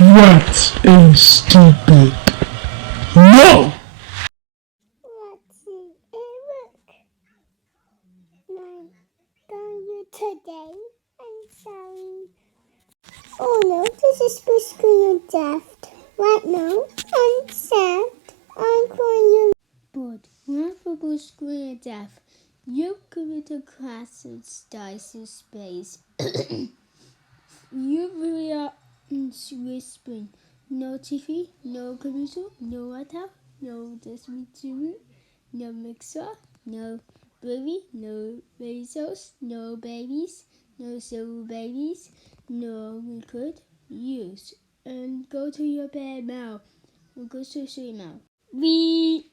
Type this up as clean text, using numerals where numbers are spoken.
That's stupid. No! Let's see. Look. You today. I'm sorry. Oh no, this is basically theft. Right now, I'm sad. I'm crying. But when football screen of death, you committed classes dice in space. You really are whispering. No TV, no computer, no WhatsApp, no Disney, no mixer, no baby, no bezos, no babies, no silver babies, no we could use. And go to your bed now. We'll go to sleep now. We